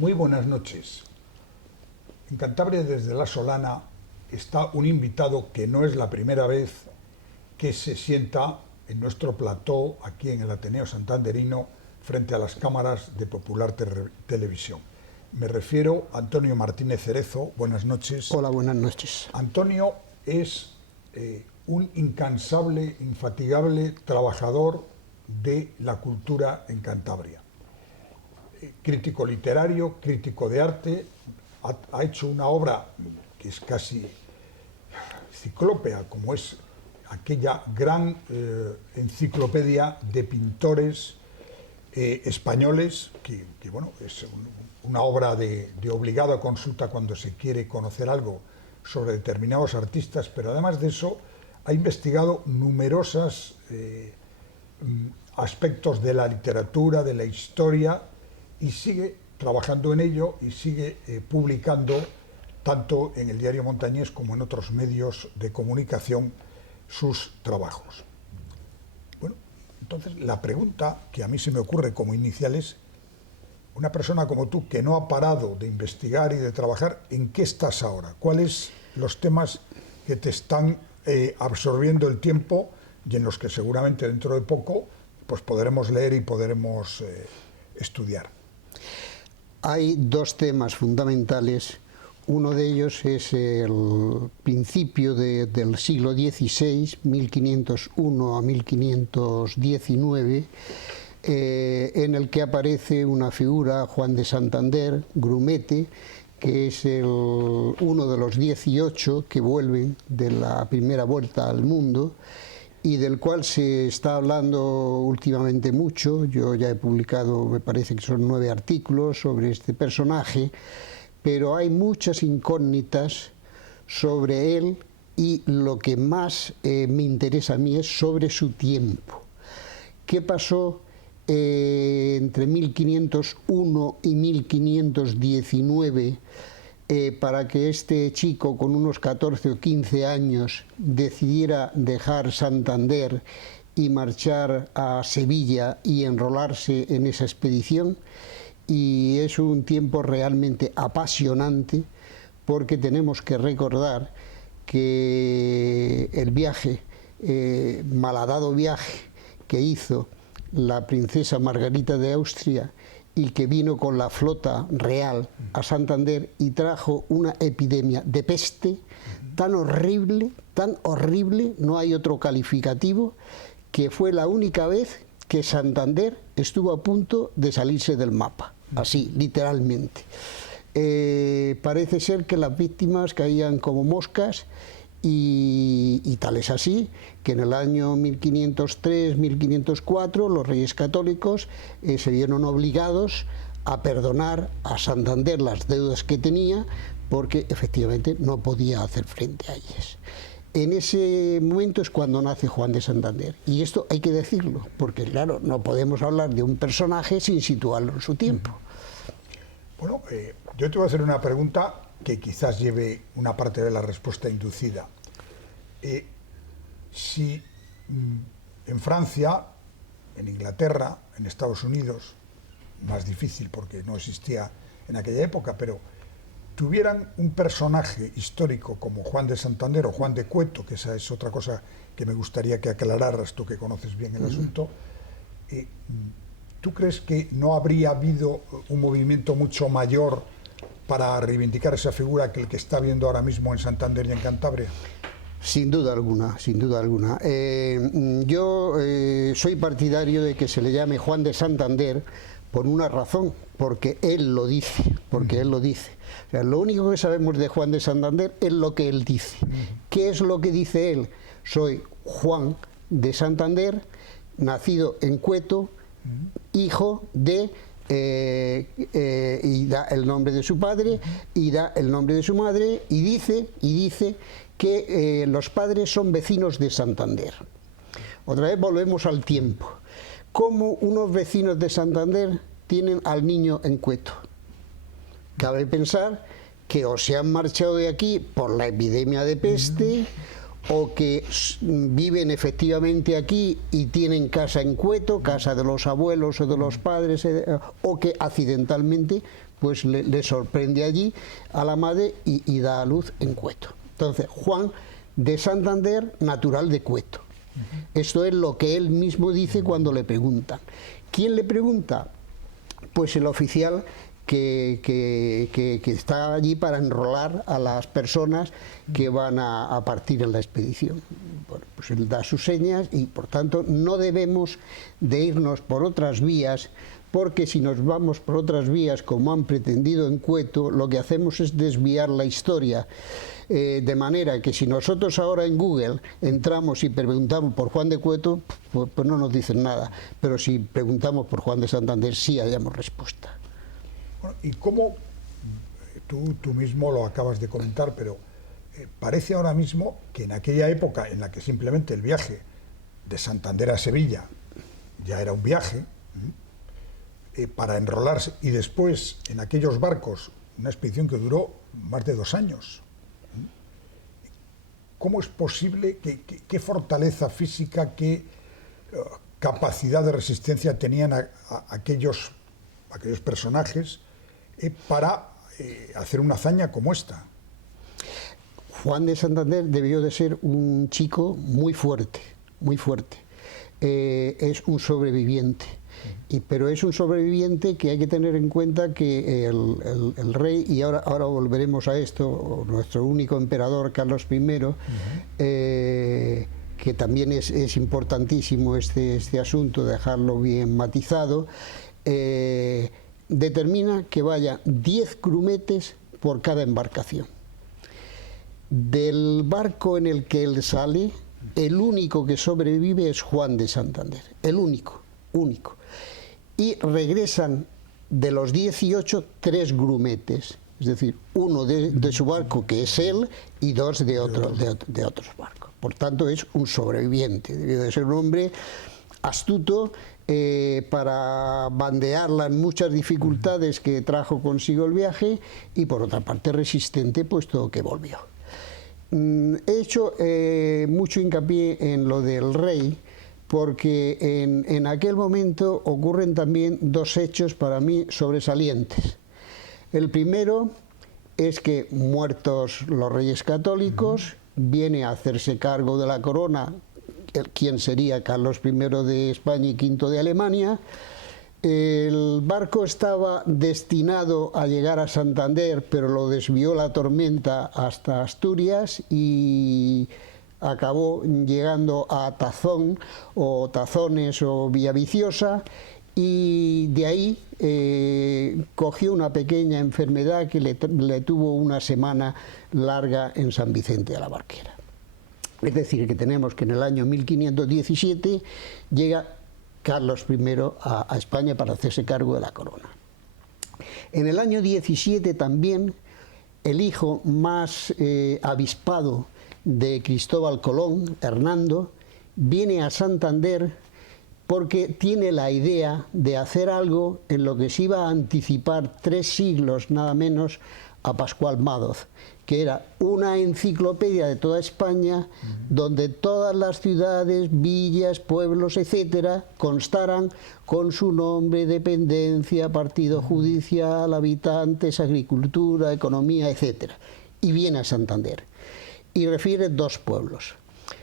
Muy buenas noches. En Cantabria, desde La Solana, está un invitado que no es la primera vez que se sienta en nuestro plató, aquí en el Ateneo Santanderino, frente a las cámaras de Popular Televisión. Me refiero a Antonio Martínez Cerezo. Buenas noches. Hola, buenas noches. Antonio es un incansable, infatigable trabajador de la cultura en Cantabria. Crítico literario, crítico de arte, ha hecho una obra que es casi ciclópea, como es aquella gran enciclopedia de pintores españoles, que bueno, es una obra de obligada consulta cuando se quiere conocer algo sobre determinados artistas, pero además de eso ha investigado numerosos aspectos de la literatura, de la historia, y sigue trabajando en ello y sigue publicando tanto en el Diario Montañés como en otros medios de comunicación sus trabajos. Bueno, entonces la pregunta que a mí se me ocurre como inicial es: una persona como tú, que no ha parado de investigar y de trabajar, ¿en qué estás ahora? ¿Cuáles los temas que te están absorbiendo el tiempo y en los que seguramente dentro de poco pues podremos leer y podremos estudiar? Hay dos temas fundamentales. Uno de ellos es el principio del siglo XVI, 1501 a 1519, en el que aparece una figura, Juan de Santander, Grumete, que es uno de los 18 que vuelven de la primera vuelta al mundo, y del cual se está hablando últimamente mucho. Yo ya he publicado, me parece que son 9 artículos sobre este personaje, pero hay muchas incógnitas sobre él, y lo que más me interesa a mí es sobre su tiempo. ¿Qué pasó entre 1501 y 1519 para que este chico con unos 14 o 15 años decidiera dejar Santander y marchar a Sevilla y enrolarse en esa expedición? Y es un tiempo realmente apasionante, porque tenemos que recordar que el viaje, malhadado viaje que hizo la princesa Margarita de Austria, y que vino con la flota real a Santander y trajo una epidemia de peste tan horrible, no hay otro calificativo, que fue la única vez que Santander estuvo a punto de salirse del mapa, así, literalmente. Parece ser que las víctimas caían como moscas, y tal es así que en el año 1503-1504 los reyes católicos se vieron obligados a perdonar a Santander las deudas que tenía, porque efectivamente no podía hacer frente a ellas. En ese momento es cuando nace Juan de Santander, y esto hay que decirlo, porque claro, no podemos hablar de un personaje sin situarlo en su tiempo. Bueno, yo te voy a hacer una pregunta que quizás lleve una parte de la respuesta inducida. Si en Francia, en Inglaterra, en Estados Unidos, más difícil porque no existía en aquella época, pero tuvieran un personaje histórico como Juan de Santander o Juan de Cueto, que esa es otra cosa que me gustaría que aclararas tú, que conoces bien el asunto, ¿tú crees que no habría habido un movimiento mucho mayor para reivindicar esa figura que el que está viendo ahora mismo en Santander y en Cantabria? Sin duda alguna, sin duda alguna. Yo soy partidario de que se le llame Juan de Santander por una razón, porque él lo dice, O sea, lo único que sabemos de Juan de Santander es lo que él dice. ¿Qué es lo que dice él? Soy Juan de Santander, nacido en Cueto, hijo de... y da el nombre de su padre y da el nombre de su madre, y dice que los padres son vecinos de Santander. Otra vez volvemos al tiempo. ¿Cómo unos vecinos de Santander tienen al niño en Cueto? Cabe pensar que o se han marchado de aquí por la epidemia de peste, o que viven efectivamente aquí y tienen casa en Cueto, casa de los abuelos o de los padres, o que accidentalmente después le sorprende allí a la madre y da a luz en Cueto. Entonces, Juan de Santander, natural de Cueto. Esto es lo que él mismo dice cuando le preguntan. ¿Quién le pregunta? Pues el oficial que está allí para enrolar a las personas que van a partir en la expedición. Bueno, pues él da sus señas y por tanto no debemos de irnos por otras vías, porque si nos vamos por otras vías como han pretendido en Cueto, lo que hacemos es desviar la historia. De manera que si nosotros ahora en Google entramos y preguntamos por Juan de Cueto, pues no nos dicen nada, pero si preguntamos por Juan de Santander sí hallamos respuesta. Bueno, y cómo, tú mismo lo acabas de comentar, pero parece ahora mismo que en aquella época en la que simplemente el viaje de Santander a Sevilla ya era un viaje, para enrolarse, y después en aquellos barcos, una expedición que duró más de 2 años. ¿Cómo es posible, qué fortaleza física, qué capacidad de resistencia tenían aquellos personajes para hacer una hazaña como esta? Juan de Santander debió de ser un chico muy fuerte, muy fuerte. Es un sobreviviente. Pero es un sobreviviente que hay que tener en cuenta que el rey, y ahora volveremos a esto, nuestro único emperador Carlos I, que también es importantísimo este asunto, dejarlo bien matizado, determina que vaya 10 grumetes por cada embarcación. Del barco en el que él sale, el único que sobrevive es Juan de Santander, el único. Y regresan de los 18 3 grumetes, es decir, uno de su barco, que es él, y 2 de otros barcos. Por tanto, es un sobreviviente, debió de ser un hombre astuto para bandear las muchas dificultades que trajo consigo el viaje, y por otra parte resistente, puesto que volvió. He hecho mucho hincapié en lo del rey, porque en aquel momento ocurren también 2 hechos para mí sobresalientes. El primero es que, muertos los reyes católicos, viene a hacerse cargo de la corona quien sería Carlos I de España y V de Alemania. El barco estaba destinado a llegar a Santander, pero lo desvió la tormenta hasta Asturias y acabó llegando a Tazón, o Tazones, o Villaviciosa, y de ahí cogió una pequeña enfermedad que le tuvo una semana larga en San Vicente de la Barquera. Es decir, que tenemos que en el año 1517 llega Carlos I a España para hacerse cargo de la corona. En el año 17 también el hijo más avispado de Cristóbal Colón, Hernando, viene a Santander porque tiene la idea de hacer algo en lo que se iba a anticipar 3 siglos nada menos a Pascual Madoz, que era una enciclopedia de toda España, donde todas las ciudades, villas, pueblos, etcétera, constaran con su nombre, dependencia, partido judicial, habitantes, agricultura, economía, etcétera. Y viene a Santander. Y refiere 2 pueblos,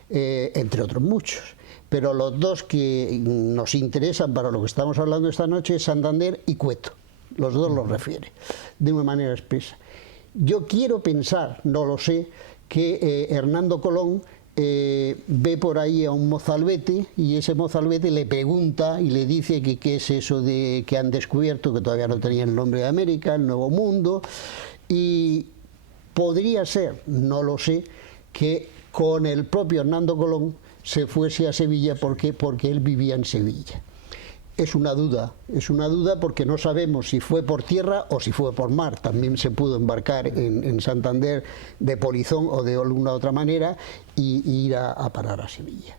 entre otros muchos. Pero los 2 que nos interesan para lo que estamos hablando esta noche es Santander y Cueto. Los 2 los refiere, de una manera expresa. Yo quiero pensar, no lo sé, que Hernando Colón ve por ahí a un mozalbete, y ese mozalbete le pregunta y le dice que qué es eso de que han descubierto, que todavía no tenía el nombre de América, el Nuevo Mundo, y podría ser, no lo sé, que con el propio Hernando Colón se fuese a Sevilla porque él vivía en Sevilla. Es una duda porque no sabemos si fue por tierra o si fue por mar. También se pudo embarcar en Santander de polizón o de alguna otra manera y ir a parar a Sevilla.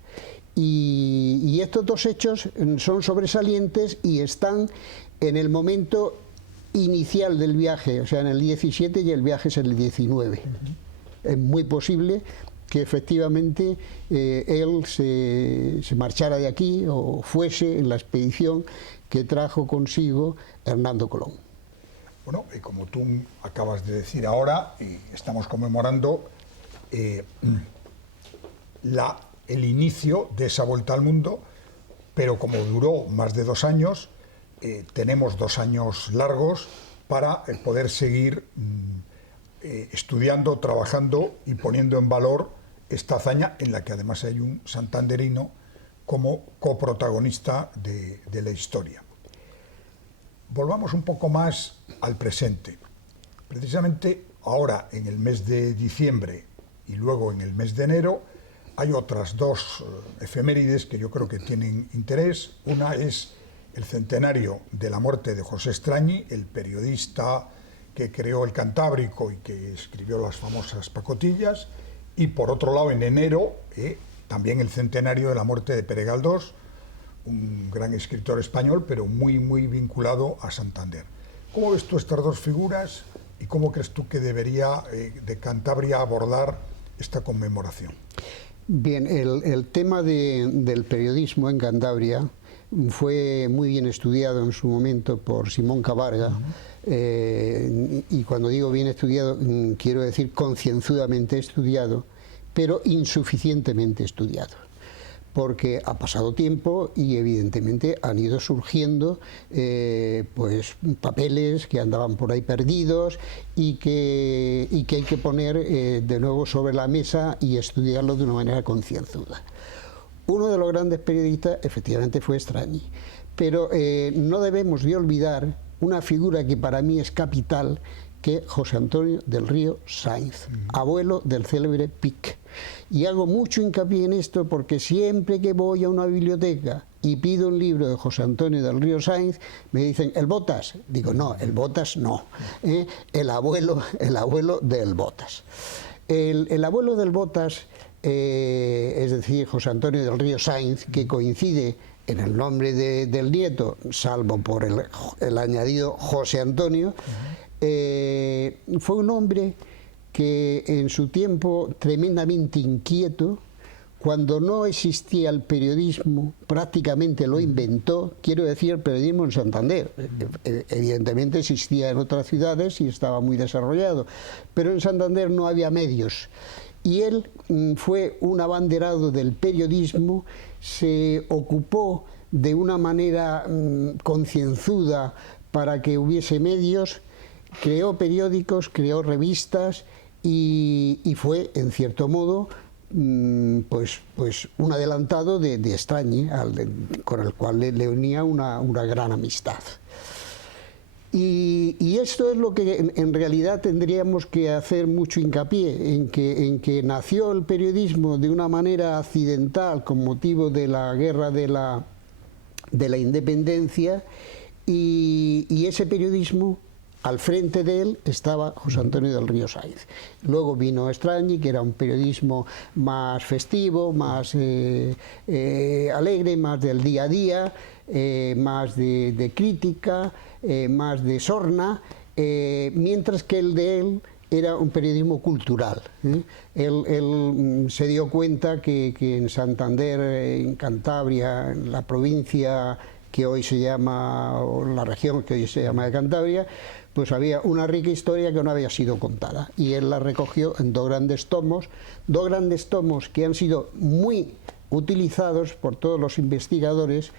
Y estos 2 hechos son sobresalientes y están en el momento inicial del viaje, o sea, en el 17, y el viaje es en el 19. Es muy posible que efectivamente él se marchara de aquí o fuese en la expedición que trajo consigo Hernando Colón. Bueno, como tú acabas de decir ahora, estamos conmemorando el inicio de esa vuelta al mundo, pero como duró más de 2 años, tenemos 2 años largos para poder seguir estudiando, trabajando y poniendo en valor esta hazaña, en la que además hay un santanderino como coprotagonista de la historia. Volvamos un poco más al presente. Precisamente ahora, en el mes de diciembre y luego en el mes de enero, hay otras 2 efemérides que yo creo que tienen interés. Una es el centenario de la muerte de José Estrañi, el periodista que creó El Cantábrico y que escribió las famosas pacotillas. Y por otro lado, en enero, también el centenario de la muerte de Pere Galdós, un gran escritor español, pero muy vinculado a Santander. ¿Cómo ves tú estas 2 figuras y cómo crees tú que debería de Cantabria abordar esta conmemoración? Bien, el tema del periodismo en Cantabria fue muy bien estudiado en su momento por Simón Cabarga. Y cuando digo bien estudiado, quiero decir concienzudamente estudiado, pero insuficientemente estudiado, porque ha pasado tiempo y evidentemente han ido surgiendo pues papeles que andaban por ahí perdidos y que hay que poner de nuevo sobre la mesa y estudiarlo de una manera concienzuda. Uno de los grandes periodistas efectivamente fue Estrañi, pero no debemos de olvidar una figura que para mí es capital, que es José Antonio del Río Sáinz, abuelo del célebre Pic. Y hago mucho hincapié en esto porque siempre que voy a una biblioteca y pido un libro de José Antonio del Río Sáinz, me dicen, ¿el Botas? Digo, no, el Botas no, el abuelo del Botas. El abuelo del Botas, es decir, José Antonio del Río Sáinz, que coincide en el nombre del nieto, salvo por el añadido José Antonio, fue un hombre que en su tiempo tremendamente inquieto, cuando no existía el periodismo, prácticamente lo inventó, quiero decir, el periodismo en Santander. Evidentemente existía en otras ciudades y estaba muy desarrollado, pero en Santander no había medios. Y él fue un abanderado del periodismo, se ocupó de una manera concienzuda para que hubiese medios, creó periódicos, creó revistas y fue, en cierto modo, pues un adelantado de Estrañi, con el cual le unía una gran amistad. Y esto es lo que en realidad tendríamos que hacer mucho hincapié, en que nació el periodismo de una manera accidental con motivo de la guerra de la independencia, y ese periodismo, al frente de él estaba José Antonio del Río Sáinz. Luego vino Estrañi, que era un periodismo más festivo, más alegre, más del día a día, más de crítica, más de sorna, mientras que el de él era un periodismo cultural. Él se dio cuenta que en Santander, en Cantabria, en la provincia que hoy se llama, o la región que hoy se llama de Cantabria, pues había una rica historia que no había sido contada, y él la recogió en 2 grandes tomos que han sido muy utilizados por todos los investigadores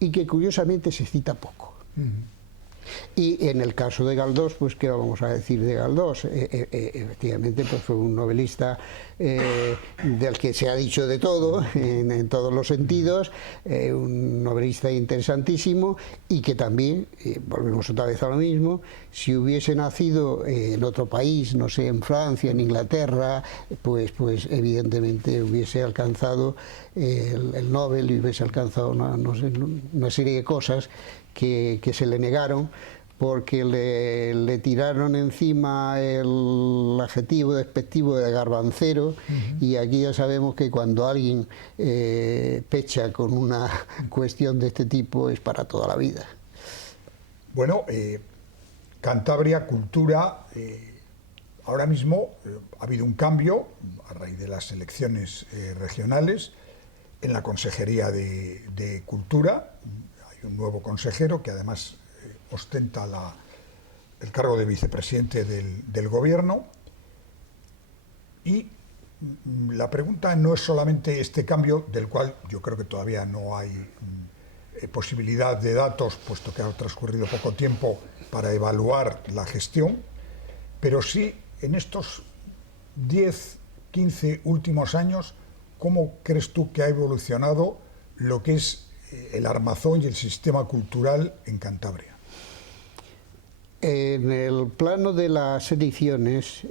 y que curiosamente se cita poco. Y en el caso de Galdós, pues ¿qué vamos a decir de Galdós? Efectivamente, pues fue un novelista del que se ha dicho de todo, en todos los sentidos, un novelista interesantísimo, y que también, volvemos otra vez a lo mismo, si hubiese nacido en otro país, no sé, en Francia, en Inglaterra, pues evidentemente hubiese alcanzado el Nobel y hubiese alcanzado una serie de cosas que se le negaron, porque le tiraron encima el adjetivo despectivo de garbancero, y aquí ya sabemos que cuando alguien pecha con una cuestión de este tipo es para toda la vida. Bueno, Cantabria, cultura, ahora mismo ha habido un cambio a raíz de las elecciones regionales en la Consejería de Cultura. Hay un nuevo consejero que además ostenta el cargo de vicepresidente del gobierno, y la pregunta no es solamente este cambio, del cual yo creo que todavía no hay posibilidad de datos, puesto que ha transcurrido poco tiempo para evaluar la gestión, pero sí en estos 10, 15 últimos años, ¿cómo crees tú que ha evolucionado lo que es el armazón y el sistema cultural en Cantabria? En el plano de las ediciones,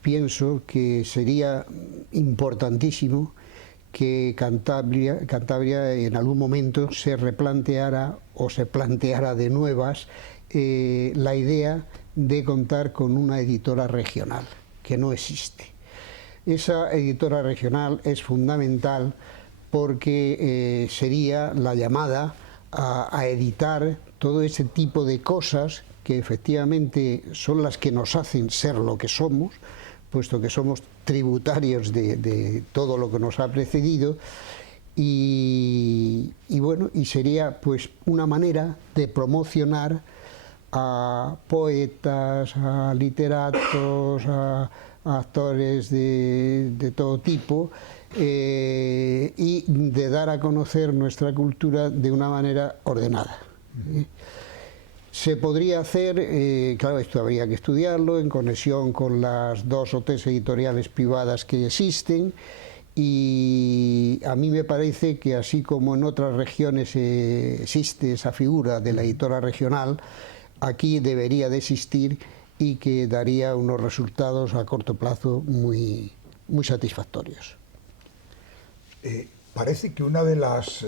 pienso que sería importantísimo que Cantabria en algún momento se replanteara o se planteara de nuevas la idea de contar con una editora regional, que no existe. Esa editora regional es fundamental porque sería la llamada a editar todo ese tipo de cosas que efectivamente son las que nos hacen ser lo que somos, puesto que somos tributarios de todo lo que nos ha precedido, y bueno, y sería pues una manera de promocionar a poetas, a literatos, a actores de todo tipo, y de dar a conocer nuestra cultura de una manera ordenada. Se podría hacer, claro, esto habría que estudiarlo en conexión con las 2 o 3 editoriales privadas que existen, y a mí me parece que así como en otras regiones existe esa figura de la editora regional, aquí debería de existir y que daría unos resultados a corto plazo muy satisfactorios. Parece que una de los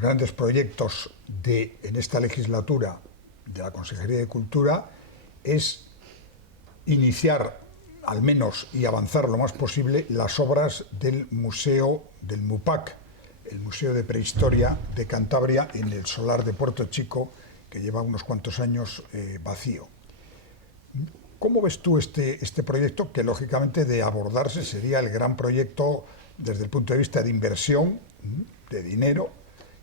grandes proyectos en esta legislatura de la Consejería de Cultura es iniciar, al menos, y avanzar lo más posible, las obras del museo del MUPAC, el Museo de Prehistoria de Cantabria, en el solar de Puerto Chico, que lleva unos cuantos años vacío. ¿Cómo ves tú este proyecto, que lógicamente de abordarse sería el gran proyecto desde el punto de vista de inversión, de dinero,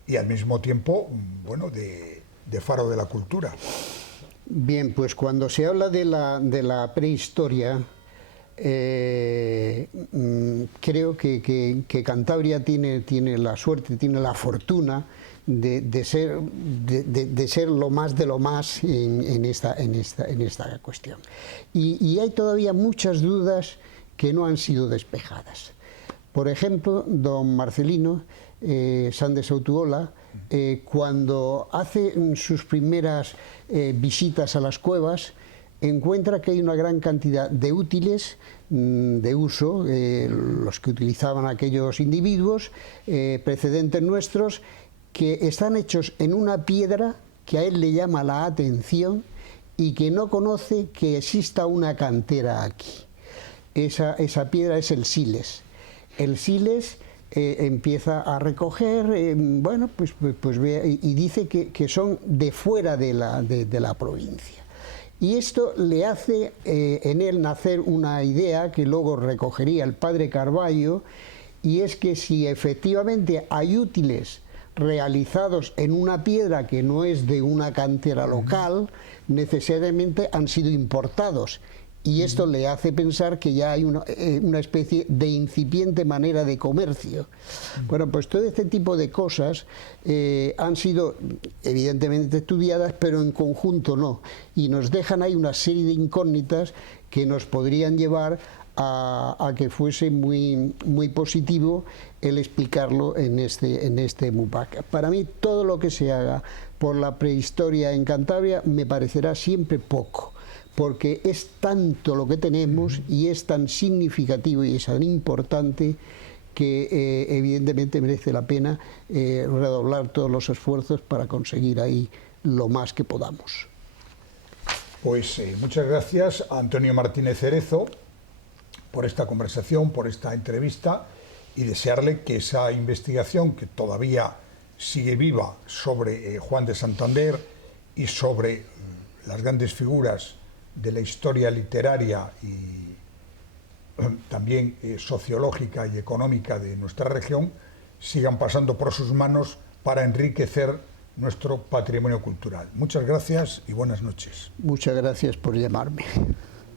y al mismo tiempo, bueno, de faro de la cultura? Bien, pues cuando se habla de la prehistoria, creo que Cantabria tiene la suerte, tiene la fortuna de ser lo más de lo más en esta cuestión. Y hay todavía muchas dudas que no han sido despejadas. Por ejemplo, don Marcelino Sández Autuola, cuando hace sus primeras visitas a las cuevas, encuentra que hay una gran cantidad de útiles de uso, los que utilizaban aquellos individuos precedentes nuestros, que están hechos en una piedra que a él le llama la atención y que no conoce que exista una cantera aquí. Esa piedra es el siles. El siles empieza a recoger, bueno, pues ve, y dice que son de fuera de la provincia. Y esto le hace en él nacer una idea que luego recogería el padre Carballo, y es que si efectivamente hay útiles realizados en una piedra que no es de una cantera local, necesariamente han sido importados. Y esto le hace pensar que ya hay una especie de incipiente manera de comercio. Bueno, pues todo este tipo de cosas han sido evidentemente estudiadas, pero en conjunto no. Y nos dejan ahí una serie de incógnitas que nos podrían llevar a que fuese muy positivo el explicarlo en este MUPAC. Para mí, todo lo que se haga por la prehistoria en Cantabria me parecerá siempre poco, porque es tanto lo que tenemos y es tan significativo y es tan importante que evidentemente merece la pena redoblar todos los esfuerzos para conseguir ahí lo más que podamos. Pues muchas gracias a Antonio Martínez Cerezo por esta conversación, por esta entrevista, y desearle que esa investigación que todavía sigue viva sobre Juan de Santander y sobre las grandes figuras de la historia literaria y también sociológica y económica de nuestra región, sigan pasando por sus manos para enriquecer nuestro patrimonio cultural. Muchas gracias y buenas noches. Muchas gracias por llamarme.